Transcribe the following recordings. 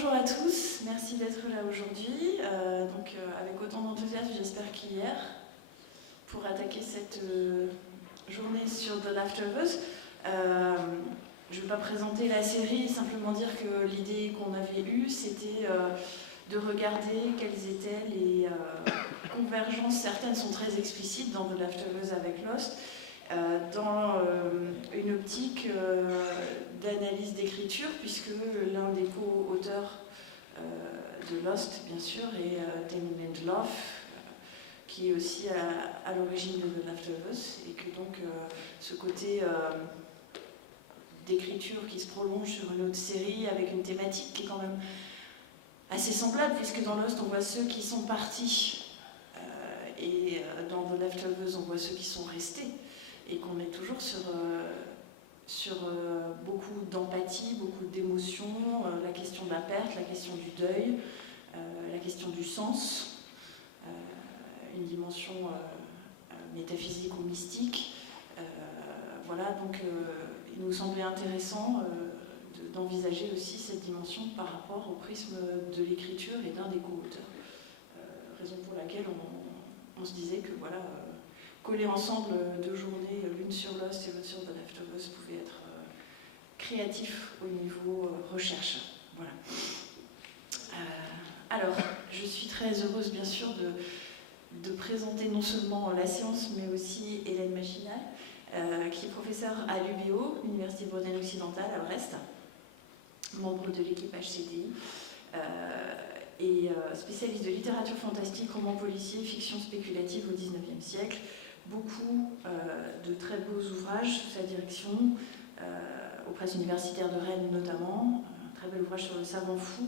bonjour à tous, merci d'être là aujourd'hui. Avec autant d'enthousiasme, j'espère qu'hier, pour attaquer cette journée sur The Leftovers. Je ne vais pas présenter la série, simplement dire que l'idée qu'on avait eue, c'était de regarder quelles étaient les convergences. Certaines sont très explicites dans The Leftovers avec Lost, dans une optique d'analyse d'écriture, puisque l'un des co-auteurs de Lost, bien sûr, est Damon Lindelof, qui est aussi à l'origine de The Leftovers, et que donc ce côté d'écriture qui se prolonge sur une autre série avec une thématique qui est quand même assez semblable, puisque dans Lost on voit ceux qui sont partis et dans The Leftovers on voit ceux qui sont restés, et qu'on est toujours sur beaucoup d'empathie, beaucoup d'émotions, la question de la perte, la question du deuil, la question du sens, une dimension métaphysique ou mystique. Voilà, donc il nous semblait intéressant d'envisager aussi cette dimension par rapport au prisme de l'écriture et d'un des co-auteurs. Raison pour laquelle on se disait que voilà, coller ensemble deux journées, l'une sur Lost et l'autre sur The Leftovers, pouvait être créatif au niveau recherche. Voilà. Alors, je suis très heureuse bien sûr de présenter non seulement la séance, mais aussi Hélène Machinal, qui est professeure à l'UBO, l'Université Bourdaine-Occidentale à Brest, membre de l'équipe HCDI, et spécialiste de littérature fantastique, roman policier, fiction spéculative au XIXe siècle. Beaucoup de très beaux ouvrages sous sa direction, aux presses universitaires de Rennes notamment, un très bel ouvrage sur le savant fou,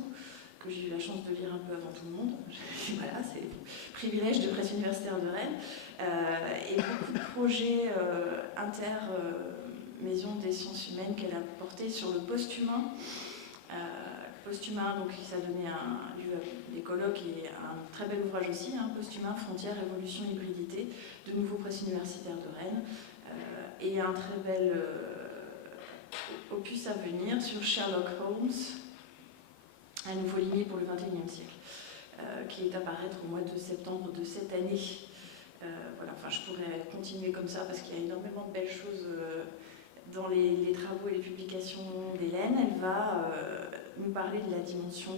que j'ai eu la chance de lire un peu avant tout le monde. Voilà, c'est le privilège de presse universitaire de Rennes. Et beaucoup de projets inter-maison des sciences humaines qu'elle a portés sur le post-humain. Post-humain, donc ça a donné lieu à des colloques et un très bel ouvrage aussi, Post-humain, frontières, évolution, hybridité, de nouveau presse universitaire de Rennes, et un très bel opus à venir sur Sherlock Holmes, un nouveau ligné pour le XXIe siècle, qui est à paraître au mois de septembre de cette année. Voilà, enfin, je pourrais continuer comme ça parce qu'il y a énormément de belles choses dans les travaux et les publications d'Hélène. Elle va nous parler de la dimension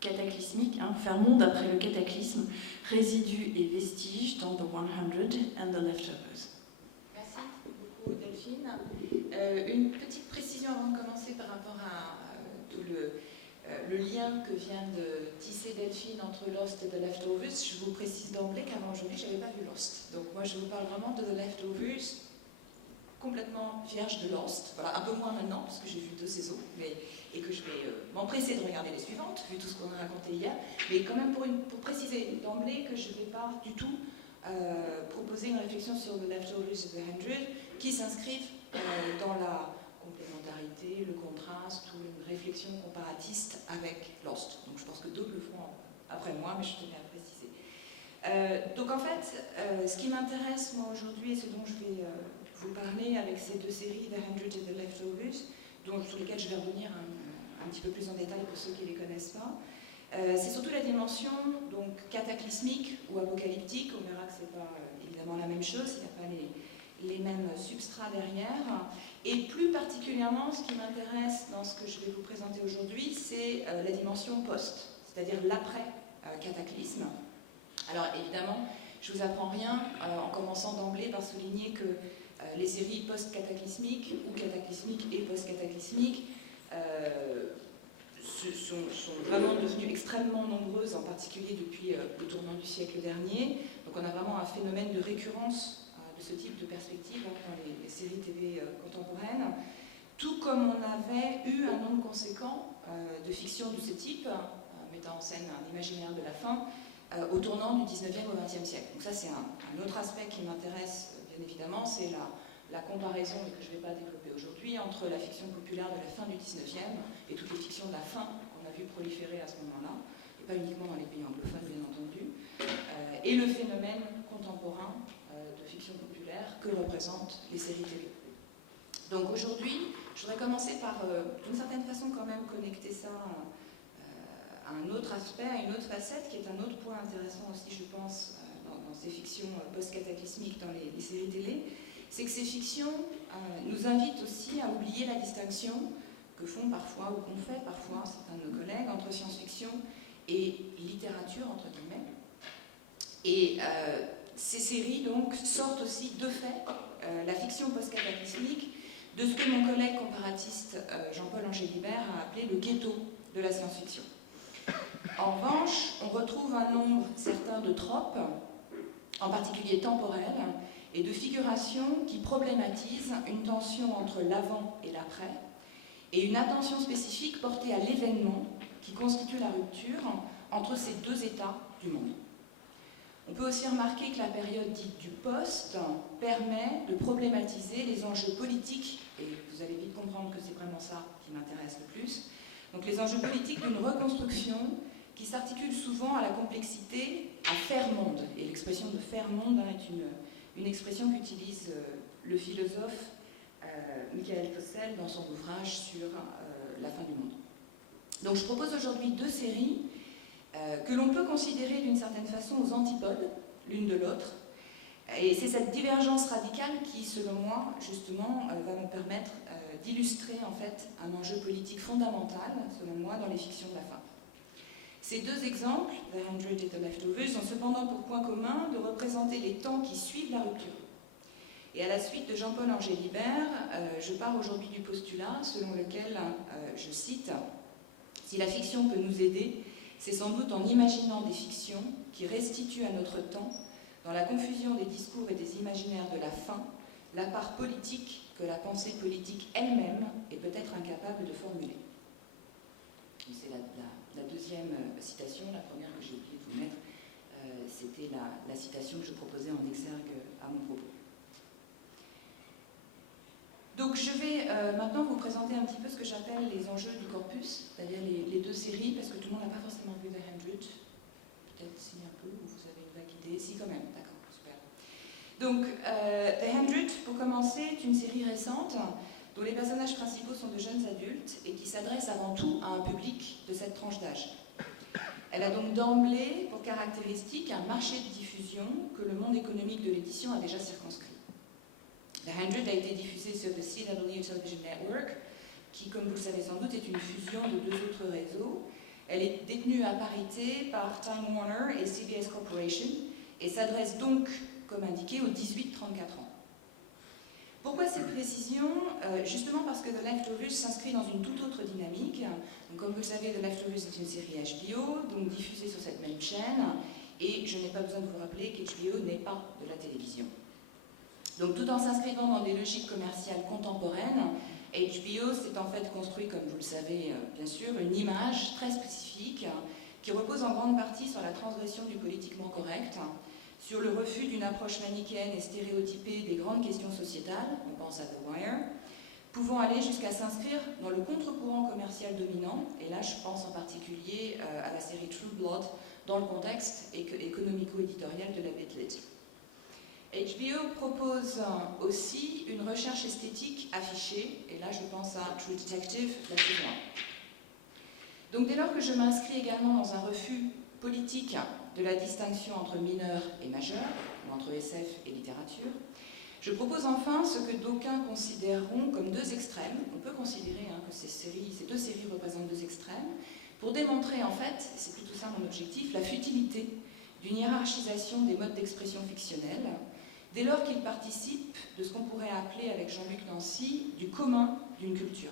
cataclysmique, faire monde après le cataclysme, résidus et vestiges dans The 100 and the Leftovers. Merci beaucoup Delphine. Une petite précision avant de commencer par rapport à tout le lien que vient de tisser Delphine entre Lost et The Leftovers. Je vous précise d'emblée qu'avant aujourd'hui je n'avais pas vu Lost. Donc moi je vous parle vraiment de The Leftovers, complètement vierge de Lost. Voilà, un peu moins maintenant parce que j'ai vu 2 saisons, et que je vais m'empresser de regarder les suivantes, vu tout ce qu'on a raconté hier. Mais quand même pour préciser d'emblée que je ne vais pas du tout proposer une réflexion sur The Leftovers et The 100 qui s'inscrivent dans la complémentarité, le contraste ou une réflexion comparatiste avec Lost. Donc je pense que d'autres le feront après moi, mais je tenais à préciser. Donc en fait, ce qui m'intéresse moi aujourd'hui et ce dont je vais vous parler avec ces 2 séries, The 100 et The Leftovers, sur lesquelles je vais revenir un petit peu plus en détail pour ceux qui ne les connaissent pas, c'est surtout la dimension donc, cataclysmique ou apocalyptique. On verra que ce n'est pas évidemment la même chose, il n'y a pas les mêmes substrats derrière. Et plus particulièrement, ce qui m'intéresse dans ce que je vais vous présenter aujourd'hui, c'est la dimension post, c'est-à-dire l'après-cataclysme. Alors évidemment, je ne vous apprends rien en commençant d'emblée par souligner que les séries post-cataclysmiques ou cataclysmiques et post-cataclysmiques sont vraiment devenues extrêmement nombreuses, en particulier depuis le tournant du siècle dernier. Donc on a vraiment un phénomène de récurrence de ce type de perspective dans les séries TV contemporaines, tout comme on avait eu un nombre conséquent de fictions de ce type, mettant en scène un imaginaire de la fin, au tournant du 19e au 20e siècle. Donc ça c'est un autre aspect qui m'intéresse bien évidemment, c'est la comparaison, mais que je ne vais pas développer aujourd'hui, entre la fiction populaire de la fin du 19e et toutes les fictions de la fin qu'on a vu proliférer à ce moment-là, et pas uniquement dans les pays anglophones bien entendu, et le phénomène contemporain de fiction populaire que représentent les séries télé. Donc aujourd'hui, je voudrais commencer par, d'une certaine façon quand même, connecter ça autre aspect, à une autre facette, qui est un autre point intéressant aussi, je pense, dans ces fictions post-cataclysmiques, dans les séries télé, c'est que ces fictions nous invitent aussi à oublier la distinction que font parfois, ou qu'ont fait parfois certains de nos collègues, entre science-fiction et littérature, entre guillemets. Et ces séries, donc, sortent aussi, de fait, la fiction post-cataclysmique, de ce que mon collègue comparatiste Jean-Paul Angélibert a appelé le ghetto de la science-fiction. En revanche, on retrouve un nombre certain de tropes, en particulier temporelles, et de figurations qui problématisent une tension entre l'avant et l'après, et une attention spécifique portée à l'événement qui constitue la rupture entre ces deux états du monde. On peut aussi remarquer que la période dite du post permet de problématiser les enjeux politiques, et vous allez vite comprendre que c'est vraiment ça qui m'intéresse le plus, donc les enjeux politiques d'une reconstruction qui s'articule souvent à la complexité à faire monde. Et l'expression de faire monde est une expression qu'utilise le philosophe Michael Fossel dans son ouvrage sur la fin du monde. Donc je propose aujourd'hui deux séries que l'on peut considérer d'une certaine façon aux antipodes l'une de l'autre. Et c'est cette divergence radicale qui, selon moi, justement, va me permettre d'illustrer en fait un enjeu politique fondamental, selon moi, dans les fictions de la fin. Ces deux exemples, The 100 et The Leftovers, ont cependant pour point commun de représenter les temps qui suivent la rupture. Et à la suite de Jean-Paul Angélibert, je pars aujourd'hui du postulat selon lequel, je cite, « Si la fiction peut nous aider, c'est sans doute en imaginant des fictions qui restituent à notre temps, dans la confusion des discours et des imaginaires de la fin, la part politique que la pensée politique elle-même est peut-être incapable de formuler. » C'est la deuxième citation, la première que j'ai oublié de vous mettre, c'était la citation que je proposais en exergue à mon propos. Donc je vais maintenant vous présenter un petit peu ce que j'appelle les enjeux du corpus, c'est-à-dire les deux séries, parce que tout le monde n'a pas forcément vu The 100, peut-être si un peu, ou vous avez une vague idée, si quand même, d'accord, super. Donc The 100, pour commencer, est une série récente, dont les personnages principaux sont de jeunes adultes et qui s'adresse avant tout à un public de cette tranche d'âge. Elle a donc d'emblée pour caractéristique un marché de diffusion que le monde économique de l'édition a déjà circonscrit. The 100 a été diffusé sur le CW Television Network, qui, comme vous le savez sans doute, est une fusion de deux autres réseaux. Elle est détenue à parité par Time Warner et CBS Corporation et s'adresse donc, comme indiqué, aux 18-34 ans. Pourquoi cette précision ? Justement parce que The Leftovers s'inscrit dans une toute autre dynamique. Donc, comme vous le savez, The Leftovers est une série HBO, donc diffusée sur cette même chaîne, et je n'ai pas besoin de vous rappeler qu'HBO n'est pas de la télévision. Donc, tout en s'inscrivant dans des logiques commerciales contemporaines, HBO s'est en fait construit, comme vous le savez bien sûr, une image très spécifique qui repose en grande partie sur la transgression du politiquement correct, sur le refus d'une approche manichéenne et stéréotypée des grandes questions sociétales, on pense à The Wire, pouvant aller jusqu'à s'inscrire dans le contre-courant commercial dominant, et là je pense en particulier à la série True Blood, dans le contexte économico-éditorial de la Bit-Lit. HBO propose aussi une recherche esthétique affichée, et là je pense à True Detective, la saison 1. Donc dès lors que je m'inscris également dans un refus politique de la distinction entre mineur et majeur, ou entre SF et littérature, je propose enfin ce que d'aucuns considéreront comme deux extrêmes. On peut considérer que ces deux séries représentent deux extrêmes, pour démontrer en fait, c'est plutôt ça mon objectif, la futilité d'une hiérarchisation des modes d'expression fictionnels, dès lors qu'ils participent de ce qu'on pourrait appeler avec Jean-Luc Nancy du commun d'une culture.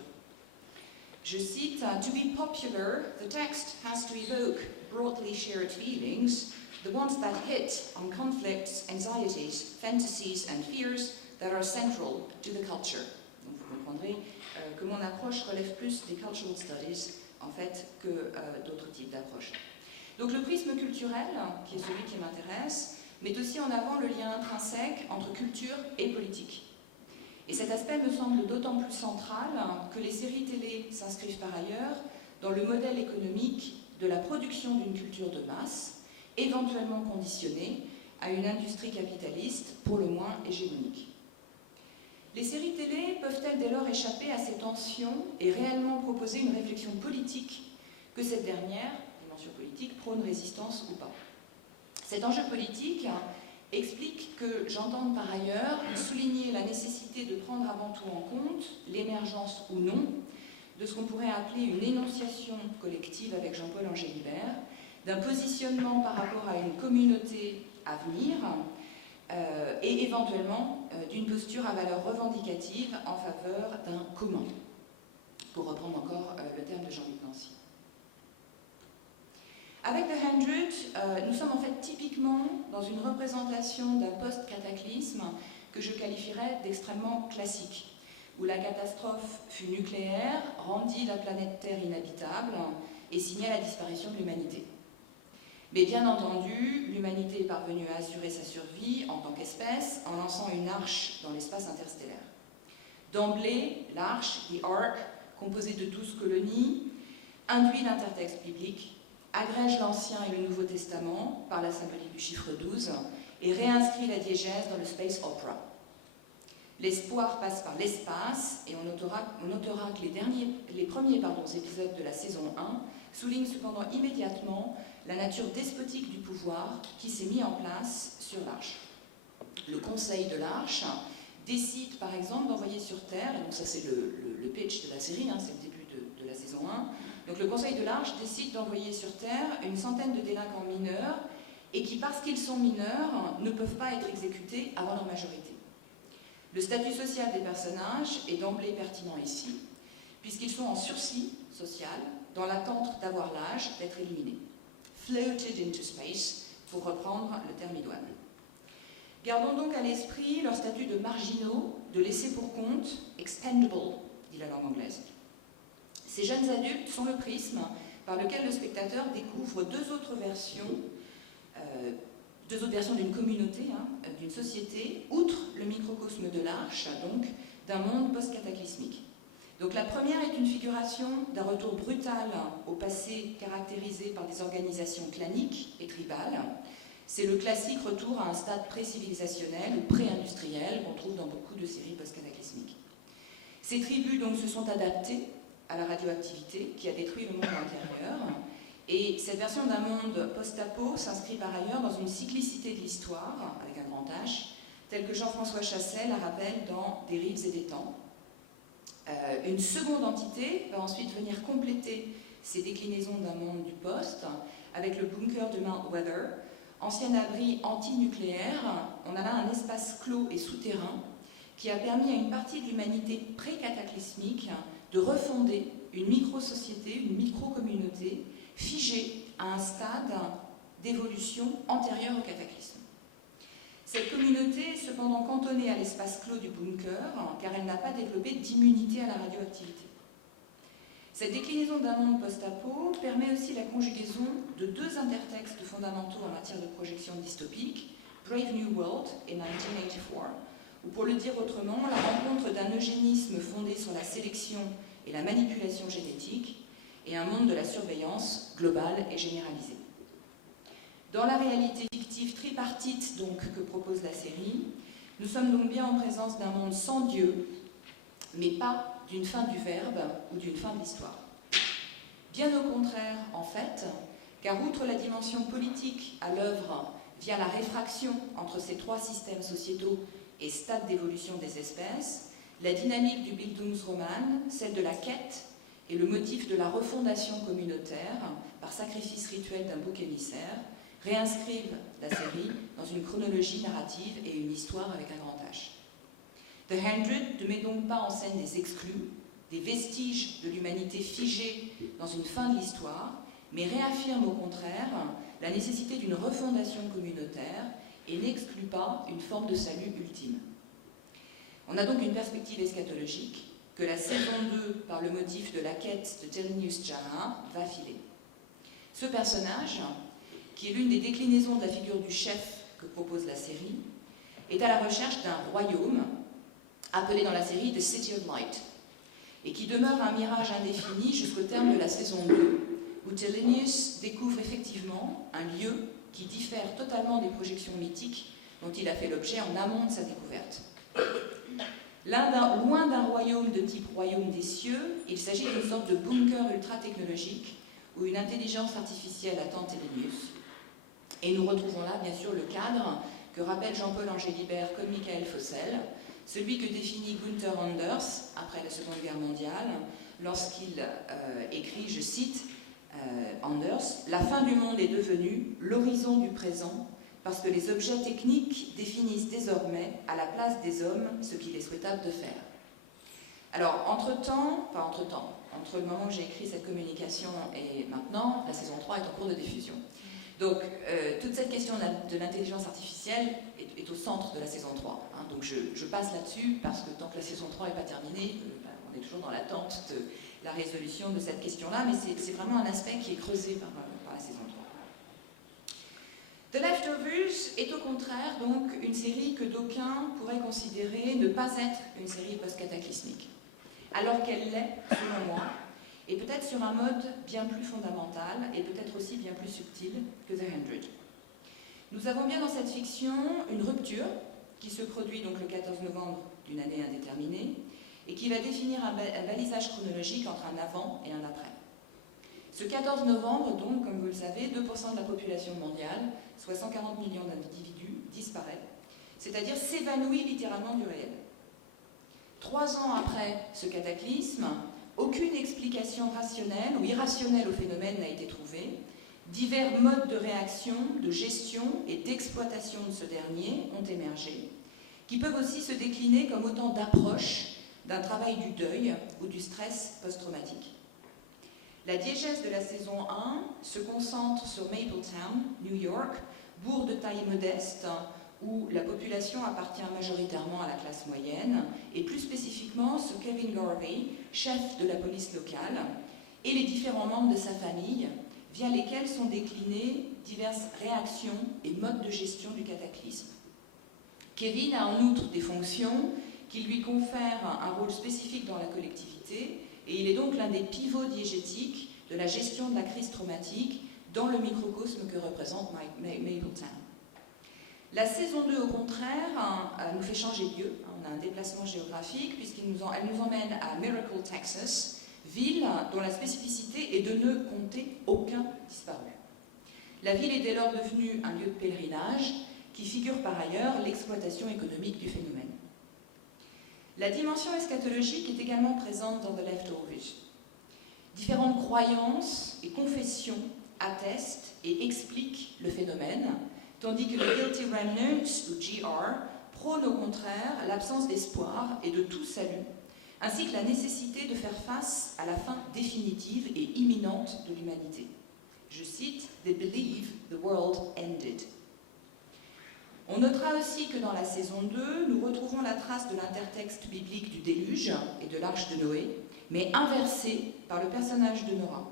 Je cite, « To be popular, the text has to evoke broadly shared feelings, the ones that hit on conflicts, anxieties, fantasies and fears that are central to the culture. » Donc vous comprendrez que mon approche relève plus des cultural studies en fait que d'autres types d'approches. Donc le prisme culturel, qui est celui qui m'intéresse, met aussi en avant le lien intrinsèque entre culture et politique. Et cet aspect me semble d'autant plus central que les séries télé s'inscrivent par ailleurs dans le modèle économique de la production d'une culture de masse, éventuellement conditionnée à une industrie capitaliste pour le moins hégémonique. Les séries télé peuvent-elles dès lors échapper à ces tensions et réellement proposer une réflexion politique que cette dernière, dimension politique, prône résistance ou pas. Cet enjeu politique explique que j'entende par ailleurs souligner la nécessité de prendre avant tout en compte l'émergence ou non de ce qu'on pourrait appeler une énonciation collective avec Jean-Paul Angélibert, d'un positionnement par rapport à une communauté à venir et éventuellement d'une posture à valeur revendicative en faveur d'un commun, pour reprendre encore le terme de Jean-Luc Nancy. Avec The 100, nous sommes en fait typiquement dans une représentation d'un post-cataclysme que je qualifierais d'extrêmement classique, où la catastrophe fut nucléaire, rendit la planète Terre inhabitable et signa la disparition de l'humanité. Mais bien entendu, l'humanité est parvenue à assurer sa survie en tant qu'espèce en lançant une arche dans l'espace interstellaire. D'emblée, l'arche, the Ark, composée de 12 colonies, induit l'intertexte biblique, agrège l'Ancien et le Nouveau Testament par la symbolique du chiffre 12 et réinscrit la diégèse dans le space opera. L'espoir passe par l'espace et on notera que les premiers épisodes de la saison 1 soulignent cependant immédiatement la nature despotique du pouvoir qui s'est mis en place sur l'Arche. Le Conseil de l'Arche décide par exemple d'envoyer sur Terre, et donc ça c'est le pitch de la série, c'est le début de la saison 1, donc le Conseil de l'Arche décide d'envoyer sur Terre une centaine de délinquants mineurs et qui, parce qu'ils sont mineurs, ne peuvent pas être exécutés avant leur majorité. Le statut social des personnages est d'emblée pertinent ici, puisqu'ils sont en sursis social dans l'attente d'avoir l'âge d'être éliminés. Floated into space, pour reprendre le terme idoine. Gardons donc à l'esprit leur statut de marginaux, de laissés pour compte, expendable, dit la langue anglaise. Ces jeunes adultes sont le prisme par lequel le spectateur découvre deux autres versions d'une communauté, d'une société, outre le microcosme de l'Arche, donc d'un monde post-cataclysmique. Donc la première est une figuration d'un retour brutal au passé caractérisé par des organisations claniques et tribales. C'est le classique retour à un stade pré-civilisationnel ou pré-industriel qu'on trouve dans beaucoup de séries post-cataclysmiques. Ces tribus donc se sont adaptées à la radioactivité qui a détruit le monde intérieur. Et cette version d'un monde post-apo s'inscrit par ailleurs dans une cyclicité de l'histoire, avec un grand H, tel que Jean-François Chassel la rappelle dans Des rives et des temps. Une seconde entité va ensuite venir compléter ces déclinaisons d'un monde du post, avec le bunker de Mount Weather, ancien abri anti-nucléaire. On a là un espace clos et souterrain qui a permis à une partie de l'humanité pré-cataclysmique de refonder une micro-société, une micro-communauté, figée à un stade d'évolution antérieur au cataclysme. Cette communauté est cependant cantonnée à l'espace clos du bunker, car elle n'a pas développé d'immunité à la radioactivité. Cette déclinaison d'un monde post-apo permet aussi la conjugaison de deux intertextes fondamentaux en matière de projection dystopique, Brave New World et 1984, ou pour le dire autrement, la rencontre d'un eugénisme fondé sur la sélection et la manipulation génétique, et un monde de la surveillance globale et généralisée. Dans la réalité fictive tripartite donc, que propose la série, nous sommes donc bien en présence d'un monde sans Dieu, mais pas d'une fin du verbe ou d'une fin de l'histoire. Bien au contraire, en fait, car outre la dimension politique à l'œuvre via la réfraction entre ces trois systèmes sociétaux et stades d'évolution des espèces, la dynamique du Bildungsroman, celle de la quête et le motif de la refondation communautaire par sacrifice rituel d'un bouc émissaire réinscrivent la série dans une chronologie narrative et une histoire avec un grand H. The 100 ne met donc pas en scène des exclus, des vestiges de l'humanité figés dans une fin de l'histoire, mais réaffirme au contraire la nécessité d'une refondation communautaire et n'exclut pas une forme de salut ultime. On a donc une perspective eschatologique que la saison 2, par le motif de la quête de Telenius Jara, va filer. Ce personnage, qui est l'une des déclinaisons de la figure du chef que propose la série, est à la recherche d'un royaume, appelé dans la série The City of Light, et qui demeure un mirage indéfini jusqu'au terme de la saison 2, où Telenius découvre effectivement un lieu qui diffère totalement des projections mythiques dont il a fait l'objet en amont de sa découverte. Loin d'un royaume de type royaume des cieux, il s'agit d'une sorte de bunker ultra-technologique ou une intelligence artificielle attend Télinius. Et nous retrouvons là, bien sûr, le cadre que rappelle Jean-Paul Angélibert comme Michael Fossel, celui que définit Gunther Anders après la Seconde Guerre mondiale, lorsqu'il écrit, je cite, Anders, « La fin du monde est devenue l'horizon du présent, parce que les objets techniques définissent désormais, à la place des hommes, ce qu'il est souhaitable de faire. » Alors, entre le moment où j'ai écrit cette communication et maintenant, la saison 3 est en cours de diffusion. Donc, toute cette question de l'intelligence artificielle est au centre de la saison 3. Hein. Donc, je passe là-dessus parce que tant que la saison 3 n'est pas terminée, on est toujours dans l'attente de la résolution de cette question-là, mais c'est vraiment un aspect qui est creusé par la saison 3. The Leftovers est au contraire donc une série que d'aucuns pourraient considérer ne pas être une série post-cataclysmique, alors qu'elle l'est, selon moi, et peut-être sur un mode bien plus fondamental et peut-être aussi bien plus subtil que The 100. Nous avons bien dans cette fiction une rupture qui se produit donc le 14 novembre d'une année indéterminée et qui va définir un balisage chronologique entre un avant et un après. Ce 14 novembre, donc, comme vous le savez, 2% de la population mondiale, soit 140 millions d'individus, disparaît, c'est-à-dire s'évanouit littéralement du réel. 3 ans après ce cataclysme, aucune explication rationnelle ou irrationnelle au phénomène n'a été trouvée. Divers modes de réaction, de gestion et d'exploitation de ce dernier ont émergé, qui peuvent aussi se décliner comme autant d'approches d'un travail du deuil ou du stress post-traumatique. La diégèse de la saison 1 se concentre sur Mapletown, New York, bourg de taille modeste, où la population appartient majoritairement à la classe moyenne, et plus spécifiquement sur Kevin Garvey, chef de la police locale, et les différents membres de sa famille, via lesquels sont déclinées diverses réactions et modes de gestion du cataclysme. Kevin a en outre des fonctions qui lui confèrent un rôle spécifique dans la collectivité, et il est donc l'un des pivots diégétiques de la gestion de la crise traumatique dans le microcosme que représente Mapletown. La saison 2, au contraire, nous fait changer de lieu. On a un déplacement géographique puisqu'elle nous emmène à Miracle, Texas, ville dont la spécificité est de ne compter aucun disparu. La ville est dès lors devenue un lieu de pèlerinage qui figure par ailleurs l'exploitation économique du phénomène. La dimension eschatologique est également présente dans The Leftovers. Différentes croyances et confessions attestent et expliquent le phénomène, tandis que le Guilty Remnant, ou GR, prône au contraire l'absence d'espoir et de tout salut, ainsi que la nécessité de faire face à la fin définitive et imminente de l'humanité. Je cite, « They believe the world ended ». On notera aussi que dans la saison 2, nous retrouvons la trace de l'intertexte biblique du déluge et de l'arche de Noé, mais inversée par le personnage de Nora.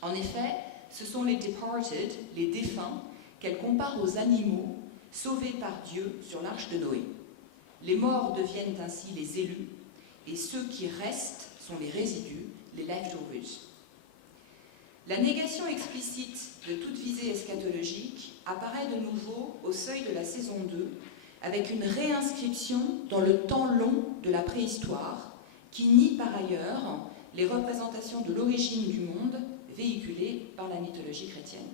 En effet, ce sont les departed, les défunts, qu'elle compare aux animaux sauvés par Dieu sur l'arche de Noé. Les morts deviennent ainsi les élus, et ceux qui restent sont les résidus, les leftovers. La négation explicite de toute visée eschatologique apparaît de nouveau au seuil de la saison 2, avec une réinscription dans le temps long de la préhistoire, qui nie par ailleurs les représentations de l'origine du monde véhiculées par la mythologie chrétienne.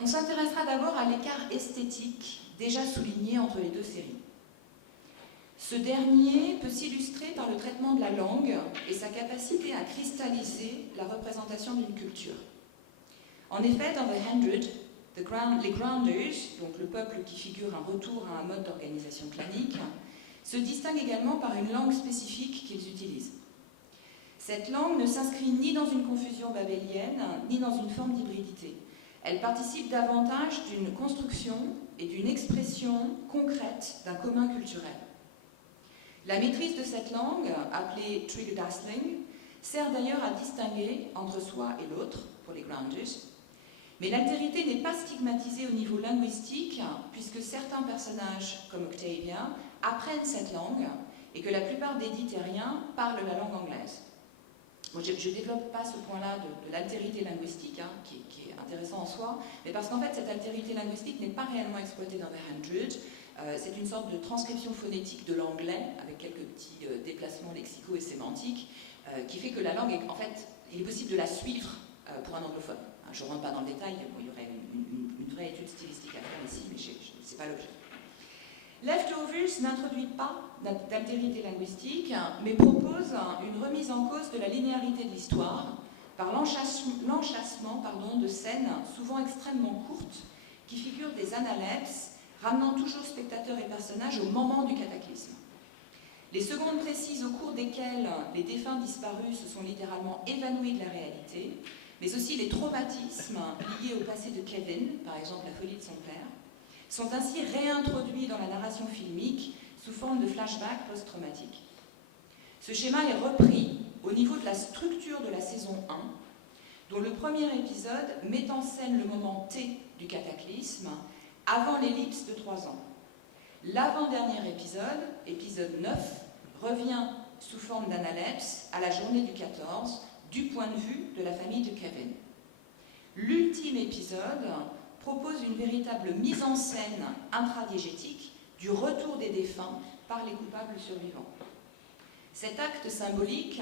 On s'intéressera d'abord à l'écart esthétique déjà souligné entre les deux séries. Ce dernier peut s'illustrer par le traitement de la langue et sa capacité à cristalliser la représentation d'une culture. En effet, dans The 100, les Grounders, donc le peuple qui figure un retour à un mode d'organisation clanique, se distinguent également par une langue spécifique qu'ils utilisent. Cette langue ne s'inscrit ni dans une confusion babélienne, ni dans une forme d'hybridité. Elle participe davantage d'une construction et d'une expression concrète d'un commun culturel. La maîtrise de cette langue, appelée Trigodasling, sert d'ailleurs à distinguer entre soi et l'autre, pour les Grounders. Mais l'altérité n'est pas stigmatisée au niveau linguistique, puisque certains personnages, comme Octavia, apprennent cette langue et que la plupart des Dithériens parlent la langue anglaise. Bon, je ne développe pas ce point-là de l'altérité linguistique, qui est intéressant en soi, mais parce qu'en fait, cette altérité linguistique n'est pas réellement exploitée dans The 100. C'est une sorte de transcription phonétique de l'anglais, avec quelques petits déplacements lexicaux et sémantiques, qui fait que la langue, en fait, il est possible de la suivre pour un anglophone. Je ne rentre pas dans le détail, il y aurait une vraie étude stylistique à faire ici, mais ce n'est pas l'objet. Leftovers n'introduit pas d'altérité linguistique, mais propose une remise en cause de la linéarité de l'histoire par l'enchâssement de scènes souvent extrêmement courtes qui figurent des analepses, ramenant toujours spectateurs et personnages au moment du cataclysme. Les secondes précisent au cours desquelles les défunts disparus se sont littéralement évanouis de la réalité, mais aussi les traumatismes liés au passé de Kevin, par exemple la folie de son père, sont ainsi réintroduits dans la narration filmique sous forme de flashbacks post-traumatiques. Ce schéma est repris au niveau de la structure de la saison 1, dont le premier épisode met en scène le moment T du cataclysme avant l'ellipse de 3 ans. L'avant-dernier épisode, épisode 9, revient sous forme d'analepse à la journée du 14, du point de vue de la famille de Kevin. L'ultime épisode propose une véritable mise en scène intradiégétique du retour des défunts par les coupables survivants. Cet acte symbolique,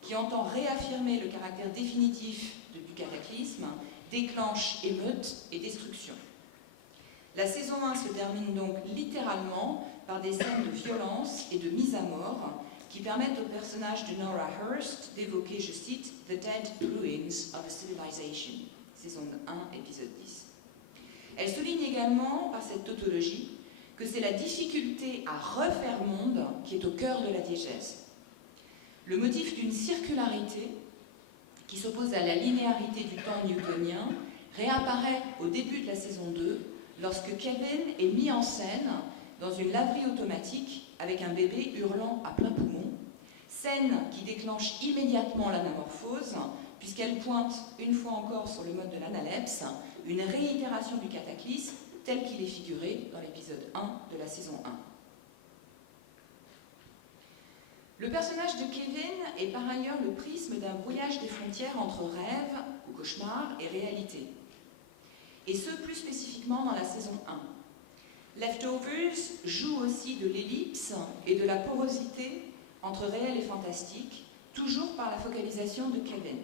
qui entend réaffirmer le caractère définitif du cataclysme, déclenche émeutes et destruction. La saison 1 se termine donc littéralement par des scènes de violence et de mise à mort qui permettent au personnage de Nora Hurst d'évoquer, je cite, « The dead ruins of a civilization », saison 1, épisode 10. Elle souligne également, par cette tautologie, que c'est la difficulté à refaire monde qui est au cœur de la diégèse. Le motif d'une circularité qui s'oppose à la linéarité du temps newtonien réapparaît au début de la saison 2 lorsque Kevin est mis en scène dans une laverie automatique avec un bébé hurlant à plein poumon, scène qui déclenche immédiatement l'anamorphose puisqu'elle pointe une fois encore sur le mode de l'analepse une réitération du cataclysme tel qu'il est figuré dans l'épisode 1 de la saison 1. Le personnage de Kevin est par ailleurs le prisme d'un brouillage des frontières entre rêve ou cauchemar et réalité. Et ce, plus spécifiquement dans la saison 1. Leftovers joue aussi de l'ellipse et de la porosité entre réel et fantastique, toujours par la focalisation de Kevin.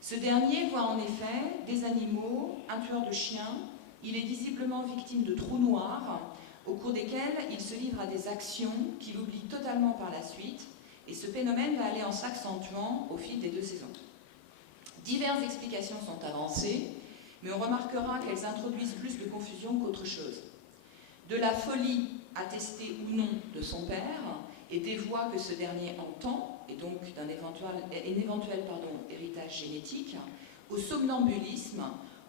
Ce dernier voit en effet des animaux, un tueur de chiens, il est visiblement victime de trous noirs, au cours desquels il se livre à des actions qu'il oublie totalement par la suite, et ce phénomène va aller en s'accentuant au fil des 2 saisons. Diverses explications sont avancées, mais on remarquera qu'elles introduisent plus de confusion qu'autre chose. De la folie attestée ou non de son père, et des voix que ce dernier entend, et donc d'un éventuel héritage génétique, au somnambulisme,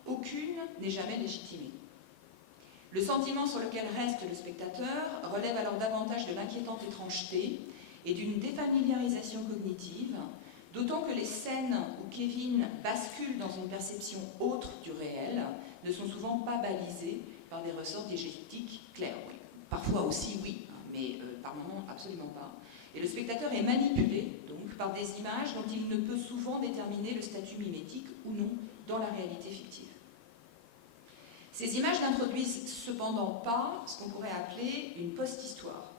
aucune n'est jamais légitimée. Le sentiment sur lequel reste le spectateur relève alors davantage de l'inquiétante étrangeté et d'une défamiliarisation cognitive, d'autant que les scènes où Kevin bascule dans une perception autre du réel ne sont souvent pas balisées par des ressorts diégétiques clairs. Oui. Parfois aussi, oui, mais par moments absolument pas. Et le spectateur est manipulé donc par des images dont il ne peut souvent déterminer le statut mimétique ou non dans la réalité fictive. Ces images n'introduisent cependant pas ce qu'on pourrait appeler une post-histoire,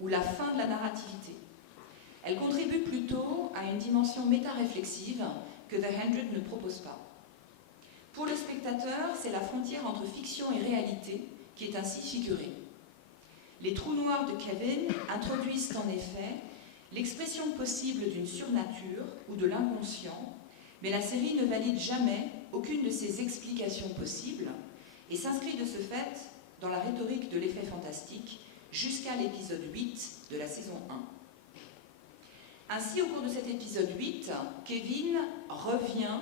ou la fin de la narrativité. Elles contribuent plutôt à une dimension méta-réflexive que The 100 ne propose pas. Pour le spectateur, c'est la frontière entre fiction et réalité qui est ainsi figurée. Les trous noirs de Kevin introduisent en effet l'expression possible d'une surnature ou de l'inconscient, mais la série ne valide jamais aucune de ces explications possibles et s'inscrit de ce fait dans la rhétorique de l'effet fantastique jusqu'à l'épisode 8 de la saison 1. Ainsi, au cours de cet épisode 8, Kevin revient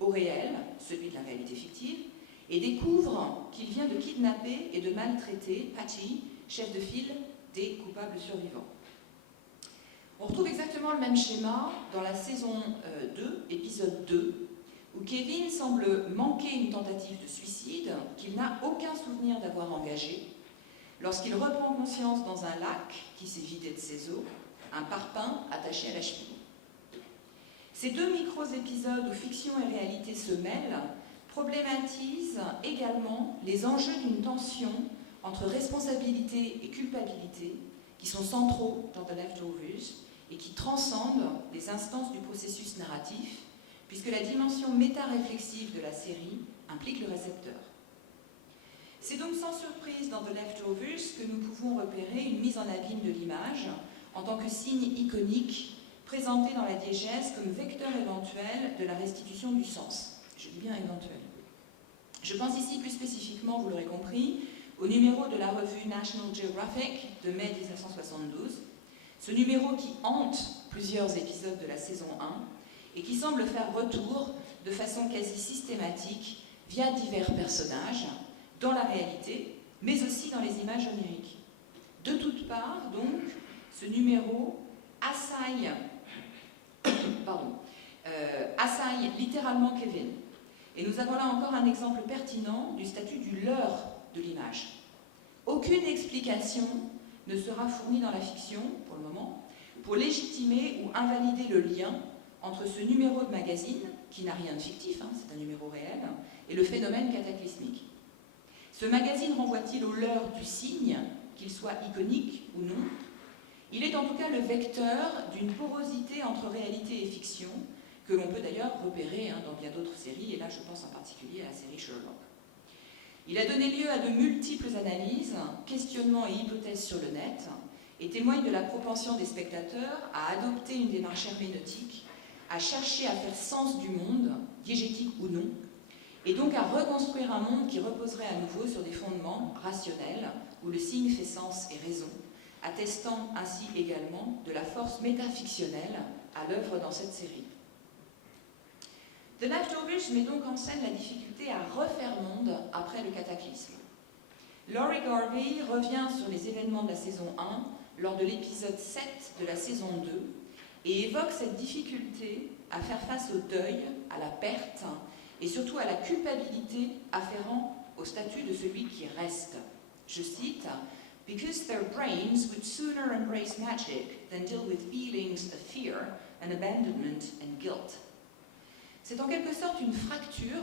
au réel, celui de la réalité fictive, et découvre qu'il vient de kidnapper et de maltraiter Patty, chef de file des coupables survivants. On retrouve exactement le même schéma dans la saison 2, épisode 2, où Kevin semble manquer une tentative de suicide qu'il n'a aucun souvenir d'avoir engagée, lorsqu'il reprend conscience dans un lac qui s'est vidé de ses eaux, un parpaing attaché à la cheville. Ces 2 micro-épisodes où fiction et réalité se mêlent problématisent également les enjeux d'une tension entre responsabilité et culpabilité qui sont centraux dans The Leftovers et qui transcende les instances du processus narratif, puisque la dimension méta-réflexive de la série implique le récepteur. C'est donc sans surprise dans The Leftovers que nous pouvons repérer une mise en abîme de l'image en tant que signe iconique présenté dans la diégèse comme vecteur éventuel de la restitution du sens. Je dis bien éventuel. Je pense ici plus spécifiquement, vous l'aurez compris, au numéro de la revue National Geographic de mai 1972, ce numéro qui hante plusieurs épisodes de la saison 1 et qui semble faire retour de façon quasi systématique via divers personnages dans la réalité, mais aussi dans les images oniriques. De toutes parts, donc, ce numéro assaille littéralement Kevin. Et nous avons là encore un exemple pertinent du statut du leurre de l'image. Aucune explication ne sera fournie dans la fiction, pour le moment, pour légitimer ou invalider le lien entre ce numéro de magazine, qui n'a rien de fictif, c'est un numéro réel, et le phénomène cataclysmique. Ce magazine renvoie-t-il au leurre du signe, qu'il soit iconique ou non? Il est en tout cas le vecteur d'une porosité entre réalité et fiction, que l'on peut d'ailleurs repérer dans bien d'autres séries, et là je pense en particulier à la série Sherlock. Il a donné lieu à de multiples analyses, questionnements et hypothèses sur le net, et témoigne de la propension des spectateurs à adopter une démarche herméneutique, à chercher à faire sens du monde, diégétique ou non, et donc à reconstruire un monde qui reposerait à nouveau sur des fondements rationnels, où le signe fait sens et raison, attestant ainsi également de la force métafictionnelle à l'œuvre dans cette série. The Leftovers met donc en scène la difficulté à refaire monde après le cataclysme. Laurie Garvey revient sur les événements de la saison 1 lors de l'épisode 7 de la saison 2 et évoque cette difficulté à faire face au deuil, à la perte et surtout à la culpabilité afférent au statut de celui qui reste. Je cite « Because their brains would sooner embrace magic than deal with feelings of fear and abandonment and guilt. » C'est en quelque sorte une fracture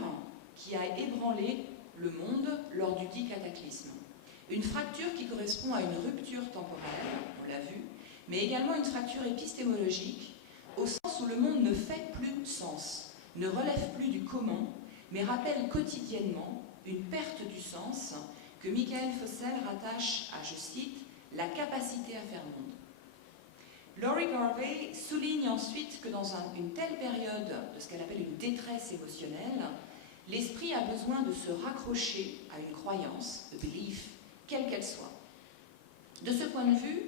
qui a ébranlé le monde lors du dit cataclysme. Une fracture qui correspond à une rupture temporelle, on l'a vu, mais également une fracture épistémologique, au sens où le monde ne fait plus sens, ne relève plus du commun, mais rappelle quotidiennement une perte du sens que Michael Fossel rattache à, je cite, « la capacité à faire monde ». Laurie Garvey souligne ensuite que dans une telle période de ce qu'elle appelle une détresse émotionnelle, l'esprit a besoin de se raccrocher à une croyance, a belief, quelle qu'elle soit. De ce point de vue,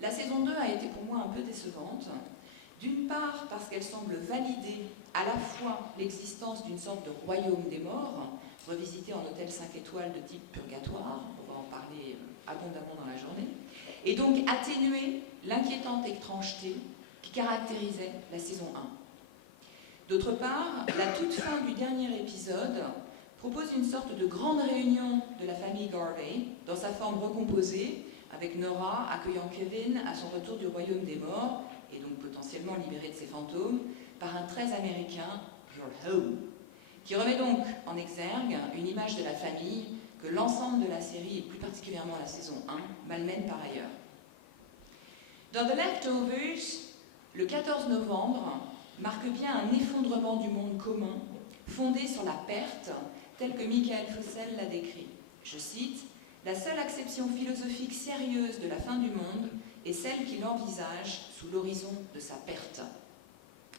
la saison 2 a été pour moi un peu décevante, d'une part parce qu'elle semble valider à la fois l'existence d'une sorte de royaume des morts, revisité en hôtel 5 étoiles de type purgatoire, on va en parler abondamment dans la journée, et donc atténuer l'inquiétante étrangeté qui caractérisait la saison 1. D'autre part, la toute fin du dernier épisode propose une sorte de grande réunion de la famille Garvey, dans sa forme recomposée, avec Nora accueillant Kevin à son retour du royaume des morts, et donc potentiellement libéré de ses fantômes, par un très américain « Your Home », qui remet donc en exergue une image de la famille que l'ensemble de la série, et plus particulièrement la saison 1, malmène par ailleurs. Dans The Leftovers, le 14 novembre marque bien un effondrement du monde commun, fondé sur la perte, tel que Michael Fossel l'a décrit. Je cite, « La seule acception philosophique sérieuse de la fin du monde est celle qu'il envisage sous l'horizon de sa perte.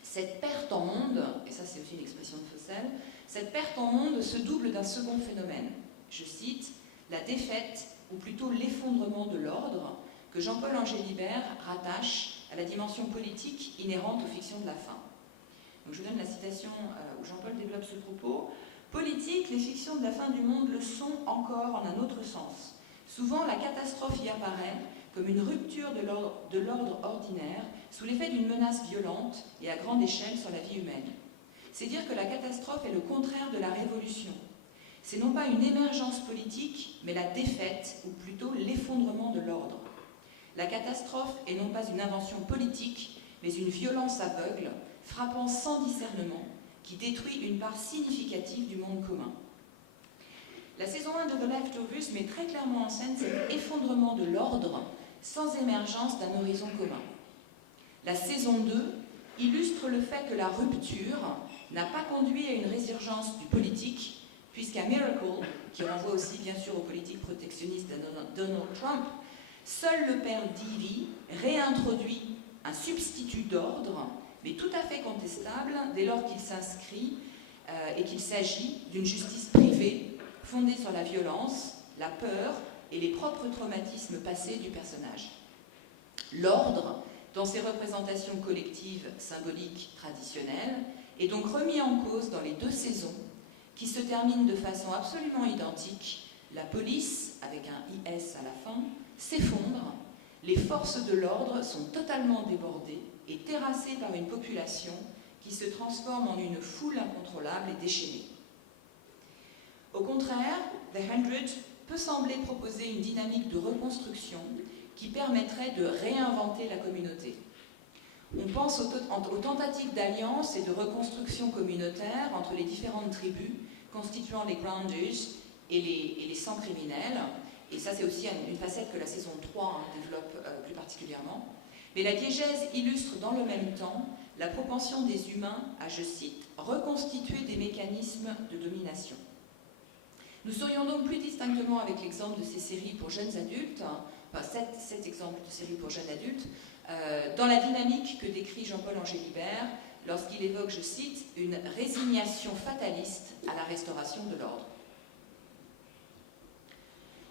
Cette perte en monde, et ça c'est aussi une expression de Fossel, cette perte en monde se double d'un second phénomène. Je cite, « La défaite, ou plutôt l'effondrement de l'ordre, que Jean-Paul Angélibert rattache à la dimension politique inhérente aux fictions de la fin. » Donc je vous donne la citation où Jean-Paul développe ce propos. « Politique, les fictions de la fin du monde le sont encore en un autre sens. Souvent, la catastrophe y apparaît comme une rupture de l'ordre ordinaire sous l'effet d'une menace violente et à grande échelle sur la vie humaine. C'est dire que la catastrophe est le contraire de la révolution. C'est non pas une émergence politique, mais la défaite, ou plutôt l'effondrement de l'ordre. La catastrophe est non pas une invention politique, mais une violence aveugle, frappant sans discernement, qui détruit une part significative du monde commun. » La saison 1 de The Leftovers met très clairement en scène cet effondrement de l'ordre sans émergence d'un horizon commun. La saison 2 illustre le fait que la rupture n'a pas conduit à une résurgence du politique, puisqu'à Miracle, qui renvoie aussi bien sûr aux politiques protectionnistes de Donald Trump, seul le père Deevy réintroduit un substitut d'ordre, mais tout à fait contestable dès lors qu'il s'inscrit et qu'il s'agit d'une justice privée fondée sur la violence, la peur et les propres traumatismes passés du personnage. L'ordre, dans ses représentations collectives, symboliques, traditionnelles, est donc remis en cause dans les 2 saisons, qui se terminent de façon absolument identique. La police, avec un IS à la fin, s'effondre, les forces de l'ordre sont totalement débordées et terrassées par une population qui se transforme en une foule incontrôlable et déchaînée. Au contraire, The 100 peut sembler proposer une dynamique de reconstruction qui permettrait de réinventer la communauté. On pense aux tentatives d'alliance et de reconstruction communautaire entre les différentes tribus constituant les Grounders et les 100 criminels, et ça c'est aussi une facette que la saison 3 développe plus particulièrement. Mais la diégèse illustre dans le même temps la propension des humains à, je cite, reconstituer des mécanismes de domination. Nous serions donc plus distinctement avec l'exemple de ces séries pour jeunes adultes, enfin cet exemple de séries pour jeunes adultes, dans la dynamique que décrit Jean-Paul Angélibert lorsqu'il évoque, je cite, une résignation fataliste à la restauration de l'ordre.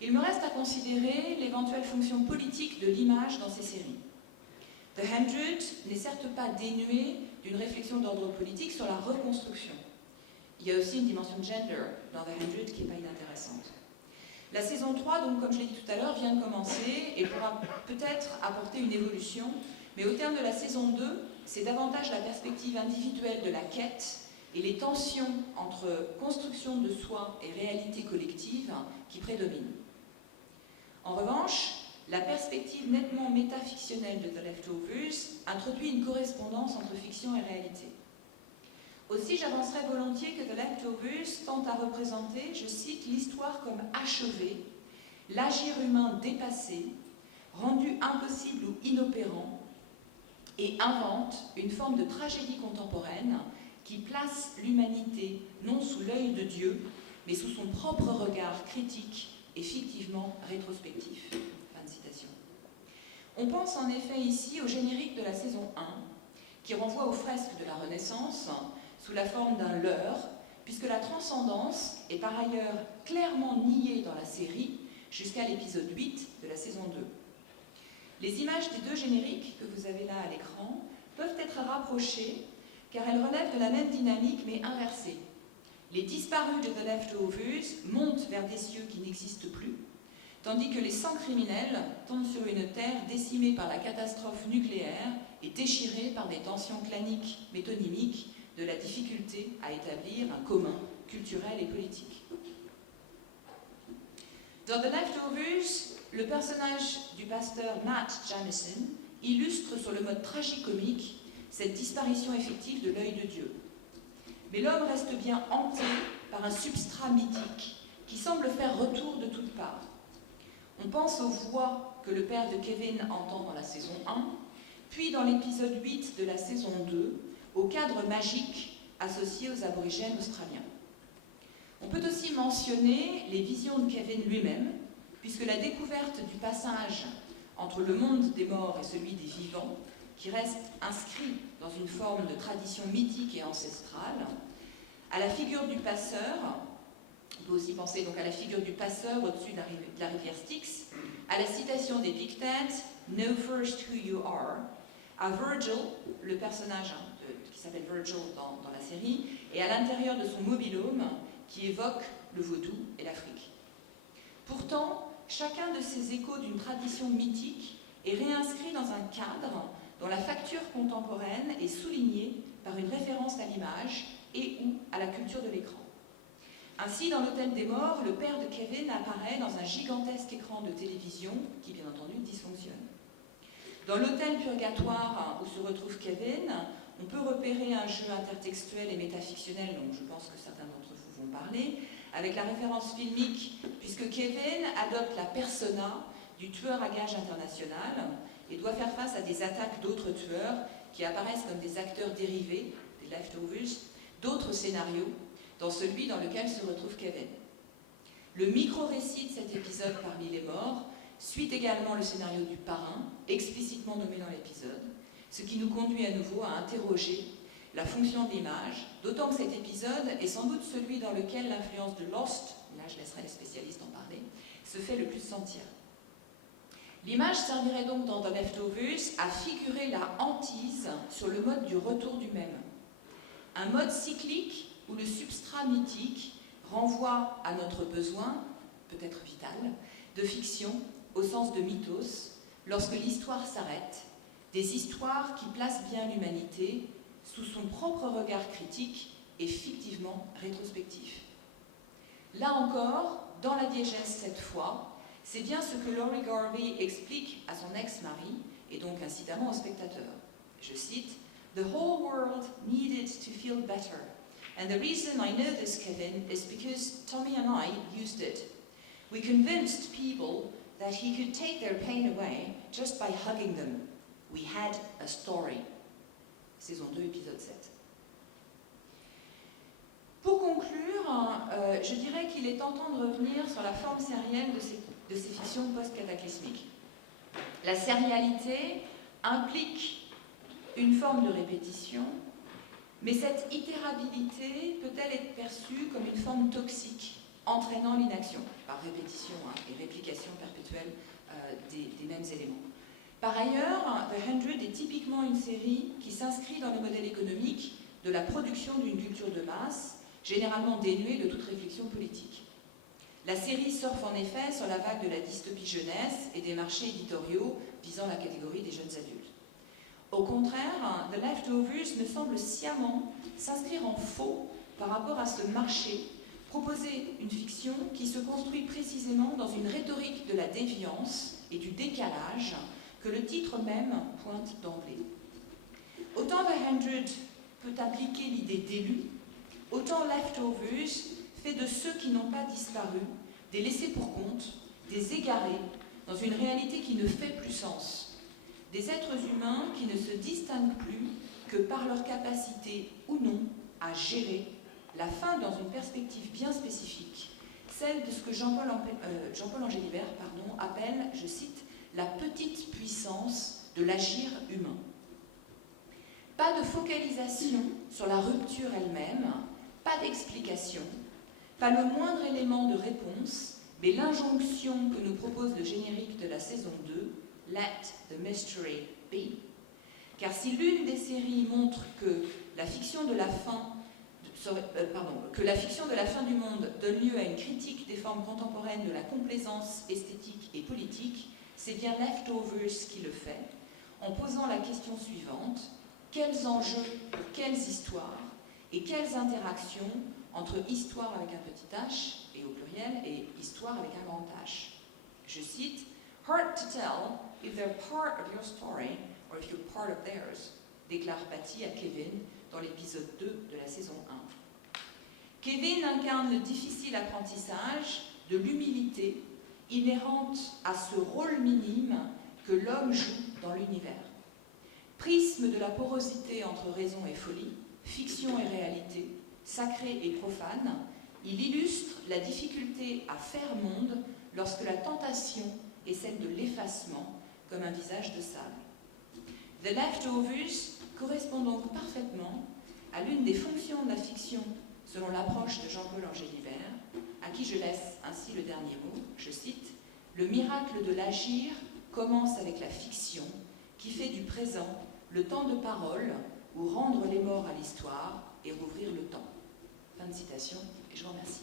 Il me reste à considérer l'éventuelle fonction politique de l'image dans ces séries. The 100 n'est certes pas dénué d'une réflexion d'ordre politique sur la reconstruction. Il y a aussi une dimension de gender dans The 100 qui n'est pas inintéressante. La saison 3, donc, comme je l'ai dit tout à l'heure, vient de commencer et pourra peut-être apporter une évolution, mais au terme de la saison 2, c'est davantage la perspective individuelle de la quête et les tensions entre construction de soi et réalité collective qui prédominent. En revanche, la perspective nettement métafictionnelle de The Leftovers introduit une correspondance entre fiction et réalité. Aussi, j'avancerai volontiers que The Leftovers tente à représenter, je cite, l'histoire comme achevée, l'agir humain dépassé, rendu impossible ou inopérant, et invente une forme de tragédie contemporaine qui place l'humanité non sous l'œil de Dieu, mais sous son propre regard critique et fictivement rétrospectif. Fin de citation. On pense en effet ici au générique de la saison 1, qui renvoie aux fresques de la Renaissance, sous la forme d'un leurre, puisque la transcendance est par ailleurs clairement niée dans la série jusqu'à l'épisode 8 de la saison 2. Les images des 2 génériques que vous avez là à l'écran peuvent être rapprochées car elles relèvent de la même dynamique mais inversée. Les disparus de The Leftovers montent vers des cieux qui n'existent plus, tandis que les 100 criminels tombent sur une terre décimée par la catastrophe nucléaire et déchirée par des tensions claniques métonymiques de la difficulté à établir un commun culturel et politique. Dans The Leftovers, le personnage du pasteur Matt Jamison illustre sur le mode tragicomique cette disparition effective de l'œil de Dieu. Mais l'homme reste bien hanté par un substrat mythique qui semble faire retour de toutes parts. On pense aux voix que le père de Kevin entend dans la saison 1, puis dans l'épisode 8 de la saison 2, au cadre magique associé aux aborigènes australiens. On peut aussi mentionner les visions de Kevin lui-même, puisque la découverte du passage entre le monde des morts et celui des vivants, qui reste inscrit dans une forme de tradition mythique et ancestrale, à la figure du passeur, on peut aussi penser donc à la figure du passeur au-dessus de la rivière Styx, à la citation des Pictats, « Know first who you are », à Virgil, le personnage qui s'appelle Virgil dans la série, et à l'intérieur de son mobil-home qui évoque le vaudou et l'Afrique. Pourtant, chacun de ces échos d'une tradition mythique est réinscrit dans un cadre dont la facture contemporaine est soulignée par une référence à l'image et ou à la culture de l'écran. Ainsi, dans l'Hôtel des Morts, le père de Kevin apparaît dans un gigantesque écran de télévision qui, bien entendu, dysfonctionne. Dans l'Hôtel Purgatoire où se retrouve Kevin, on peut repérer un jeu intertextuel et métafictionnel dont je pense que certains d'entre vous vont parler, avec la référence filmique, puisque Kevin adopte la persona du tueur à gages international, et doit faire face à des attaques d'autres tueurs qui apparaissent comme des acteurs dérivés, des leftovers, d'autres scénarios, dans celui dans lequel se retrouve Kevin. Le micro-récit de cet épisode parmi les morts suit également le scénario du parrain, explicitement nommé dans l'épisode, ce qui nous conduit à nouveau à interroger la fonction de l'image, d'autant que cet épisode est sans doute celui dans lequel l'influence de Lost, là je laisserai les spécialistes en parler, se fait le plus sentir. L'image servirait donc dans The Leftovers à figurer la hantise sur le mode du retour du même. Un mode cyclique où le substrat mythique renvoie à notre besoin, peut-être vital, de fiction au sens de mythos, lorsque l'histoire s'arrête, des histoires qui placent bien l'humanité sous son propre regard critique et fictivement rétrospectif. Là encore, dans la diégèse cette fois, c'est bien ce que Laurie Garvey explique à son ex-mari et donc incidemment au spectateur. Je cite, « The whole world needed to feel better. And the reason I know this, Kevin, is because Tommy and I used it. We convinced people that he could take their pain away just by hugging them. We had a story. » Saison 2, épisode 7. Pour conclure, je dirais qu'il est tentant de revenir sur la forme sérielle de ces fictions post-cataclysmiques. La sérialité implique une forme de répétition, mais cette itérabilité peut-elle être perçue comme une forme toxique, entraînant l'inaction, par répétition et réplication perpétuelle des mêmes éléments. Par ailleurs, The 100 est typiquement une série qui s'inscrit dans le modèle économique de la production d'une culture de masse, généralement dénuée de toute réflexion politique. La série surfe en effet sur la vague de la dystopie jeunesse et des marchés éditoriaux visant la catégorie des jeunes adultes. Au contraire, The Leftovers me semble sciemment s'inscrire en faux par rapport à ce marché, proposer une fiction qui se construit précisément dans une rhétorique de la déviance et du décalage que le titre même pointe d'emblée. Autant The 100 peut impliquer l'idée d'élu, autant Leftovers fait de ceux qui n'ont pas disparu des laissés pour compte, des égarés, dans une réalité qui ne fait plus sens. Des êtres humains qui ne se distinguent plus que par leur capacité ou non à gérer la fin dans une perspective bien spécifique, celle de ce que Jean-Paul Angélibert appelle, je cite, la petite puissance de l'agir humain. Pas de focalisation sur la rupture elle-même, pas d'explication, pas le moindre élément de réponse, mais l'injonction que nous propose le générique de la saison 2, « Let the mystery be ». Car si l'une des séries montre que la fiction de la fin du monde donne lieu à une critique des formes contemporaines de la complaisance esthétique et politique, c'est bien Leftovers qui le fait, en posant la question suivante: quels enjeux pour quelles histoires et quelles interactions entre histoire avec un petit h et au pluriel et histoire avec un grand H. Je cite, « Hard to tell if they're part of your story or if you're part of theirs », déclare Patty à Kevin dans l'épisode 2 de la saison 1. Kevin incarne le difficile apprentissage de l'humilité inhérente à ce rôle minime que l'homme joue dans l'univers. Prisme de la porosité entre raison et folie, fiction et réalité, sacré et profane, il illustre la difficulté à faire monde lorsque la tentation est celle de l'effacement, comme un visage de sable. The Leftovers correspond donc parfaitement à l'une des fonctions de la fiction selon l'approche de Jean-Paul Angélibert, à qui je laisse ainsi le dernier mot, je cite, « Le miracle de l'agir commence avec la fiction qui fait du présent le temps de parole ou rendre les morts à l'histoire et rouvrir le temps. » Fin de citation, et je vous remercie.